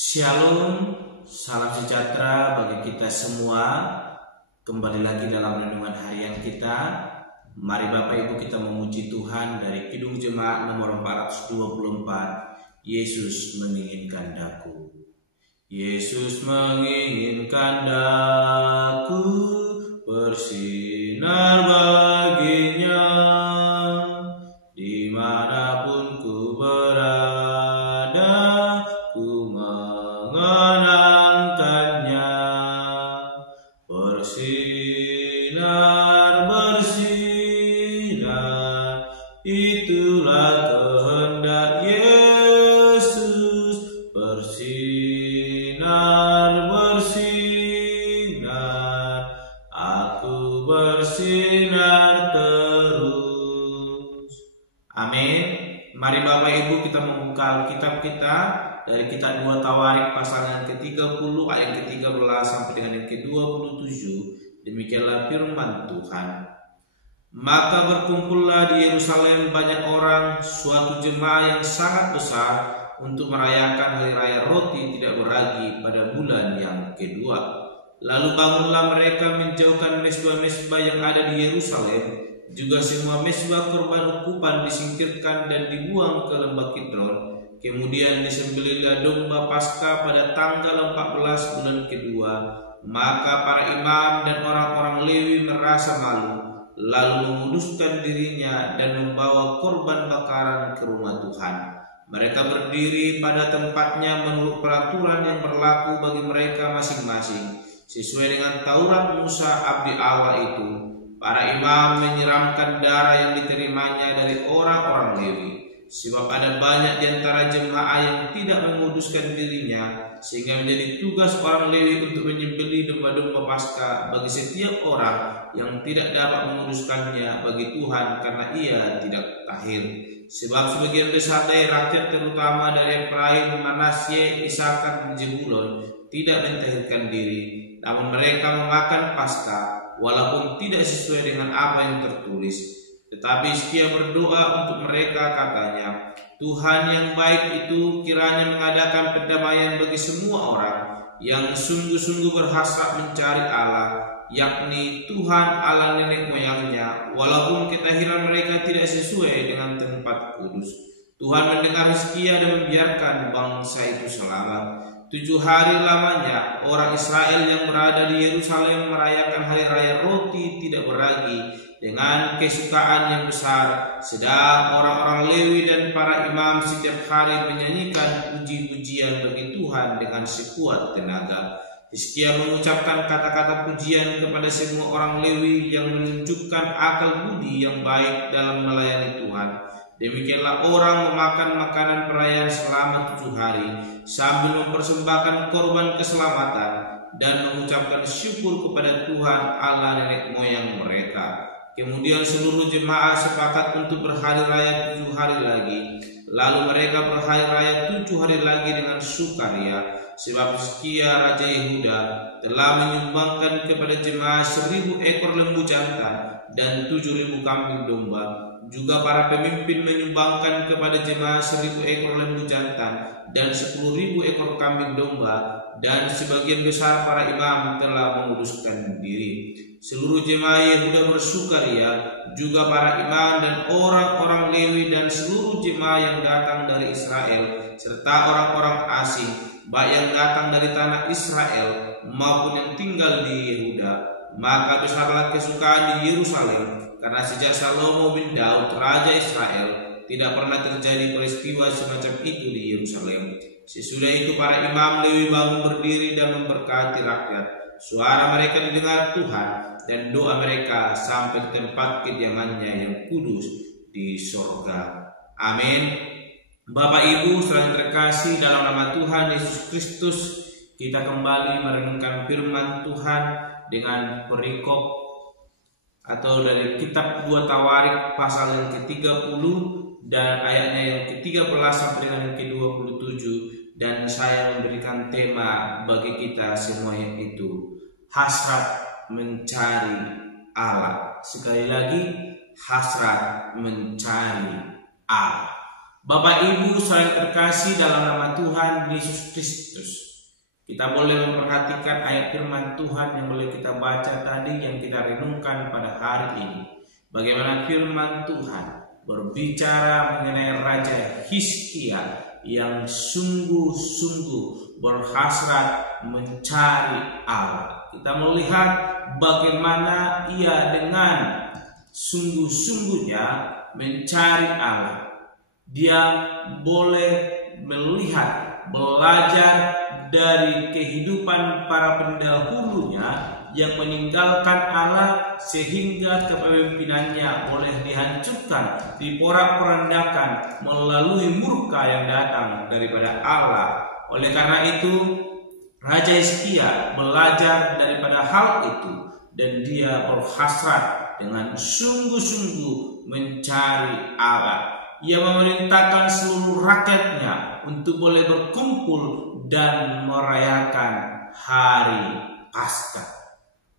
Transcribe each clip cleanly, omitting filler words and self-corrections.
Shalom, salam sejahtera bagi kita semua. Kembali lagi dalam renungan harian kita. Mari Bapak Ibu kita memuji Tuhan dari Kidung Jemaat nomor 424. Yesus menginginkan daku. Yesus menginginkan daku bersinar baginya dimanapun ku berada, ku mengenangkannya. Bersinar, bersinar, itulah kehendak Yesus. Bersinar, bersinar, aku bersinar terus. Amin. Mari Bapak Ibu kita membuka Alkitab kita dari kitab 2 Tawarik pasal yang ke-30 ayat ke-13 sampai dengan yang ke-27. Demikianlah firman Tuhan. Maka berkumpullah di Yerusalem banyak orang, suatu jemaah yang sangat besar, untuk merayakan hari raya roti tidak beragi pada bulan yang kedua. Lalu bangunlah mereka menjauhkan mezbah-mezbah yang ada di Yerusalem. Juga semua mezbah korban ukupan disingkirkan dan dibuang ke lembah Kidron. Kemudian disembelihlah domba Paskah pada tanggal 14 bulan kedua. Maka para imam dan orang-orang Lewi merasa malu, lalu menguduskan dirinya dan membawa korban bakaran ke rumah Tuhan. Mereka berdiri pada tempatnya menurut peraturan yang berlaku bagi mereka masing-masing, sesuai dengan Taurat Musa abdi Allah itu. Para imam menyiramkan darah yang diterimanya dari orang-orang Lewi, sebab ada banyak di antara jemaah yang tidak menguduskan dirinya, sehingga menjadi tugas orang Lewi untuk menyembelih domba-domba Paskah bagi setiap orang yang tidak dapat menguduskannya bagi Tuhan karena ia tidak tahir. Sebab sebagian besar dari rakyat, terutama dari Efraim, Manasye, Isakar, dan Zebulon, tidak mentahirkan diri, namun mereka memakan Paskah walaupun tidak sesuai dengan apa yang tertulis. Tetapi Hizkia berdoa untuk mereka, katanya, Tuhan yang baik itu kiranya mengadakan pendamaian bagi semua orang yang sungguh-sungguh berhasrat mencari Allah, yakni Tuhan Allah nenek moyangnya, walaupun ketahiran mereka tidak sesuai dengan tempat kudus. Tuhan mendengar Hizkia dan membiarkan bangsa itu selamat. 7 hari lamanya orang Israel yang berada di Yerusalem merayakan hari raya roti tidak beragi dengan kesukaan yang besar, sedang orang-orang Lewi dan para imam setiap hari menyanyikan puji-pujian bagi Tuhan dengan sekuat tenaga. Hizkia mengucapkan kata-kata pujian kepada semua orang Lewi yang menunjukkan akal budi yang baik dalam melayani Tuhan. Demikianlah orang memakan makanan perayaan selama 7 hari sambil mempersembahkan korban keselamatan dan mengucapkan syukur kepada Tuhan Allah nenek moyang mereka. Kemudian seluruh jemaah sepakat untuk berhari raya 7 hari lagi. Lalu mereka berhari raya 7 hari lagi dengan sukaria, sebab Hizkia Raja Yehuda telah menyumbangkan kepada jemaah 1.000 ekor lembu jantan dan 7.000 kambing domba. Juga para pemimpin menyumbangkan kepada jemaah 1.000 ekor lembu jantan dan 10.000 ekor kambing domba, dan sebagian besar para imam telah menguduskan diri. Seluruh jemaah Yehuda bersukaria, juga para imam dan orang-orang Lewi dan seluruh jemaah yang datang dari Israel, serta orang-orang asing, baik yang datang dari tanah Israel maupun yang tinggal di Yehuda. Maka besarlah kesukaan di Yerusalem, karena sejak Salomo bin Daud Raja Israel tidak pernah terjadi peristiwa semacam itu di Yerusalem. Sesudah itu para imam Lewi bangun berdiri dan memberkati rakyat. Suara mereka didengar Tuhan dan doa mereka sampai ke tempat kediamannya yang kudus di sorga. Amin. Bapak Ibu saudara terkasih, dalam nama Tuhan Yesus Kristus kita kembali merenungkan firman Tuhan dengan perikop atau dari kitab 2 Tawarik pasal yang ke-30 dan ayatnya yang ke-13 sampai dengan yang ke-27, dan saya memberikan tema bagi kita semua, yaitu hasrat mencari Allah. Sekali lagi, hasrat mencari Allah. Bapak Ibu saudara terkasih dalam nama Tuhan Yesus Kristus, kita boleh memperhatikan ayat firman Tuhan yang boleh kita baca tadi, yang kita renungkan pada hari ini. Bagaimana firman Tuhan berbicara mengenai Raja Hizkia yang sungguh-sungguh berhasrat mencari Allah. Kita melihat bagaimana ia dengan sungguh-sungguhnya mencari Allah. Dia boleh melihat, belajar dari kehidupan para pendahulunya yang meninggalkan Allah sehingga kepemimpinannya boleh dihancurkan, diporak-porandakan melalui murka yang datang daripada Allah. Oleh karena itu, Raja Hizkia belajar daripada hal itu dan dia berhasrat dengan sungguh-sungguh mencari Allah. Ia memerintahkan seluruh rakyatnya untuk boleh berkumpul dan merayakan hari Paskah.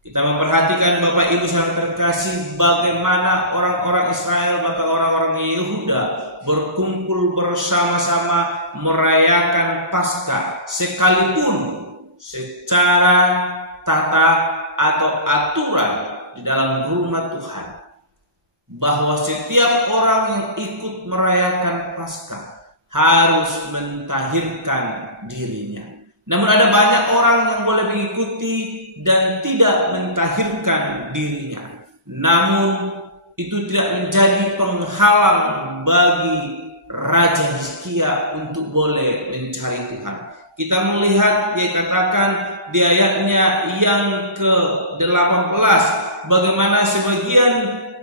Kita memperhatikan Bapak Ibu saudara terkasih bagaimana orang-orang Israel, bahkan orang-orang Yehuda berkumpul bersama-sama merayakan Paskah, sekalipun secara tata atau aturan di dalam rumah Tuhan, bahwa setiap orang yang ikut merayakan Paskah harus mentahirkan dirinya. Namun ada banyak orang yang boleh mengikuti dan tidak mentahirkan dirinya. Namun itu tidak menjadi penghalang bagi Raja Hizkia untuk boleh mencari Tuhan. Kita melihat dia katakan di ayatnya yang ke-18 bagaimana sebagian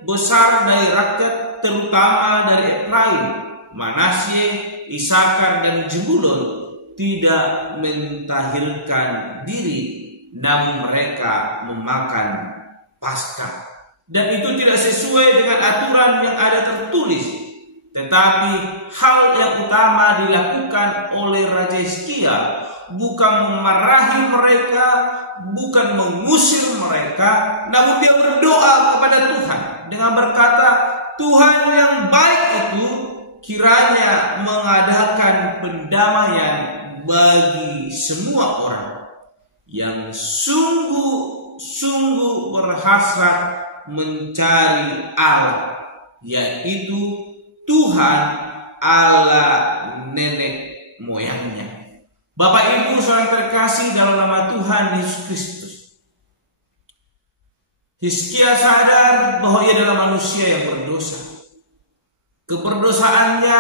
besar dari rakyat, terutama dari Efraim, Manasye, Isakar dan Zebulon tidak mentahirkan diri, namun mereka memakan Paskah. Dan itu tidak sesuai dengan aturan yang ada tertulis. Tetapi hal yang utama dilakukan oleh Raja Hizkia bukan memarahi mereka, bukan mengusir mereka, namun dia berdoa kepada Tuhan dengan berkata, Tuhan yang baik itu kiranya mengadakan pendamaian bagi semua orang yang sungguh-sungguh berhasrat mencari Allah, yaitu Tuhan Allah nenek moyangnya. Bapak Ibu saudara terkasih dalam nama Tuhan Yesus Kristus, Hizkia sadar bahwa ia adalah manusia yang berdosa. Keberdosaannya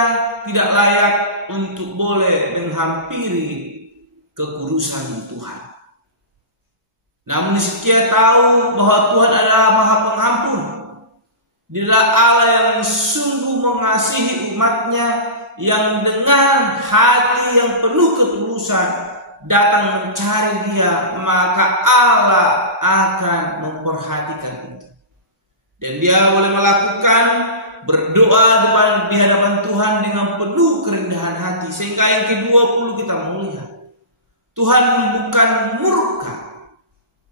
tidak layak untuk boleh menghampiri kekudusan Tuhan. Namun Hizkia tahu bahwa Tuhan adalah Maha Pengampun. Dia Allah yang sungguh mengasihi umatnya, yang dengan hati yang penuh ketulusan datang mencari dia, maka Allah akan memperhatikan itu. Dan dia boleh melakukan berdoa di hadapan Tuhan dengan penuh kerendahan hati. Sehingga yang ke-20 kita melihat Tuhan bukan murka,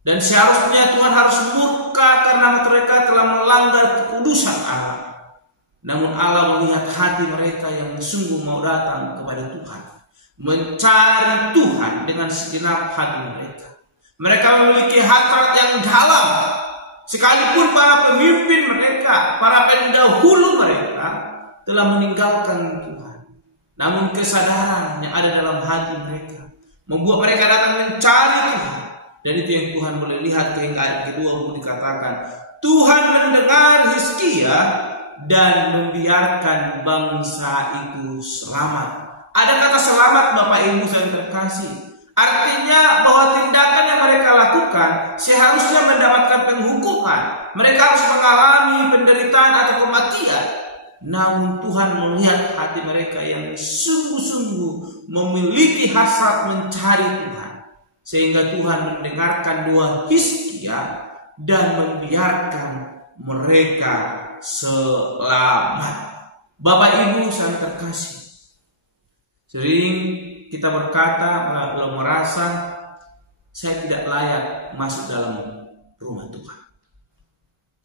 dan seharusnya Tuhan harus murka karena mereka telah melanggar kekudusan Allah. Namun Allah melihat hati mereka yang sungguh mau datang kepada Tuhan, mencari Tuhan dengan segenap hati mereka. Mereka memiliki hasrat yang dalam, sekalipun para pemimpin mereka, para pendahulu mereka telah meninggalkan Tuhan. Namun kesadaran yang ada dalam hati mereka membuat mereka datang mencari Tuhan. Dan itu yang Tuhan boleh lihat hingga ayat ke-20 dikatakan, Tuhan mendengar Hizkia dan membiarkan bangsa itu selamat. Ada kata selamat Bapak Ibu yang terkasih. Artinya bahwa tindakan yang mereka lakukan seharusnya mendapatkan penghukuman. Mereka harus mengalami penderitaan atau kematian. Namun Tuhan melihat hati mereka yang sungguh-sungguh memiliki hasrat mencari Tuhan. Sehingga Tuhan mendengarkan doa Hizkia dan membiarkan mereka selamat. Bapak Ibu yang terkasih, sering kita berkata, kalau merasa saya tidak layak masuk dalam rumah Tuhan.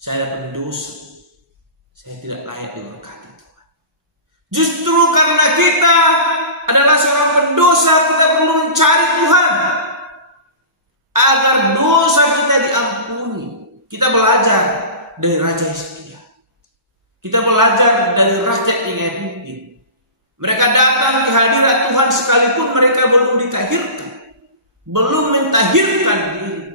Saya pendosa, saya tidak layak diberkati Tuhan. Justru karena kita adalah seorang pendosa, kita perlu mencari Tuhan agar dosa kita diampuni. Kita belajar dari Raja Hizkia. Kita belajar dari rakyat yang Yahudi. Mereka datang ke hadirat Tuhan sekalipun mereka belum ditahirkan, belum mentahirkan diri.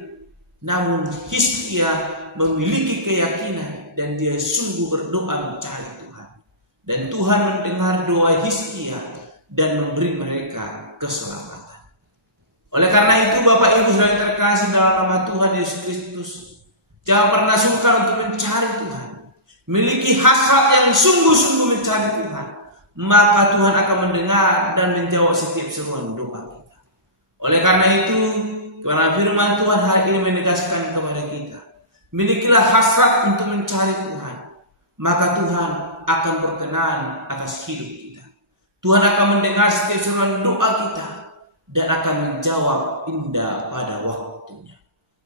Namun Hizkia memiliki keyakinan dan dia sungguh berdoa mencari Tuhan. Dan Tuhan mendengar doa Hizkia dan memberi mereka keselamatan. Oleh karena itu Bapak Ibu saudara terkasih dalam nama Tuhan Yesus Kristus, jangan pernah sukar untuk mencari Tuhan. Miliki hasrat yang sungguh-sungguh mencari Tuhan, maka Tuhan akan mendengar dan menjawab setiap seruan doa kita. Oleh karena itu, karena firman Tuhan hari ini menegaskan kepada kita, milikilah hasrat untuk mencari Tuhan, maka Tuhan akan berkenan atas hidup kita. Tuhan akan mendengar setiap seruan doa kita dan akan menjawab indah pada waktunya.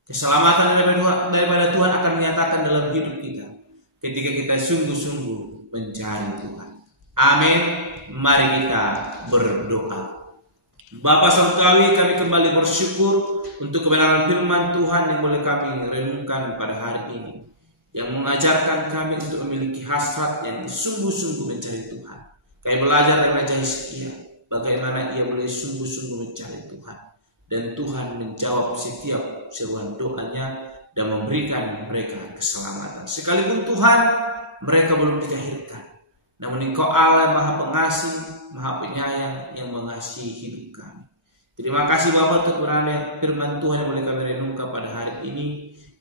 Keselamatan daripada Tuhan akan menyatakan dalam hidup kita ketika kita sungguh-sungguh mencari Tuhan. Amin. Mari kita berdoa. Bapa Surgawi, kami kembali bersyukur untuk kebenaran firman Tuhan yang boleh kami renungkan pada hari ini, yang mengajarkan kami untuk memiliki hasrat yang sungguh-sungguh mencari Tuhan. Kami belajar dari Raja Hizkia bagaimana ia boleh sungguh-sungguh mencari Tuhan, dan Tuhan menjawab setiap seruan doanya dan memberikan mereka keselamatan. Sekalipun Tuhan mereka belum dilahirkan, namun Engkau Allah Maha Pengasih, Maha Penyayang yang mengasihi hidup kami. Terima kasih Bapa untuk firman Tuhan yang boleh kami renungkan pada hari ini,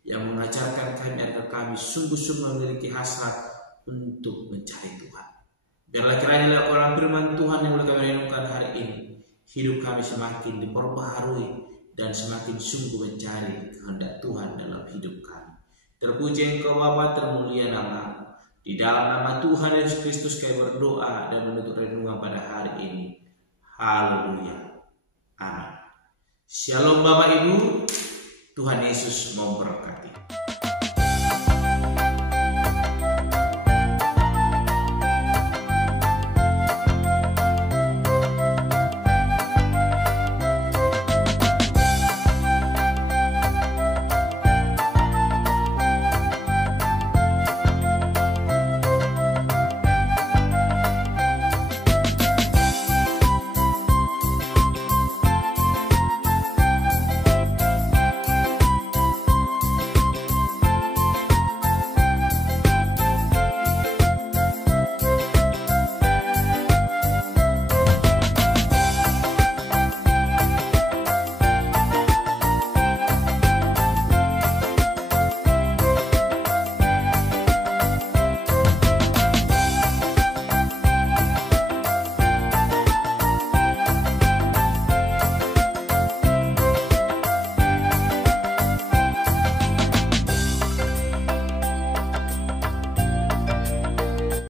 yang mengajarkan kami agar kami sungguh-sungguh memiliki hasrat untuk mencari Tuhan. Biarlah kiranya lewat orang firman Tuhan yang boleh kami renungkan hari ini, hidup kami semakin diperbaharui dan semakin sungguh mencari kehendak Tuhan dalam hidup kami. Terpuji Engkau Bapa, termulia nama. Di dalam nama Tuhan Yesus Kristus kami berdoa dan menutup renungan pada hari ini. Haleluya. Amin. Shalom Bapak Ibu. Tuhan Yesus memberkati.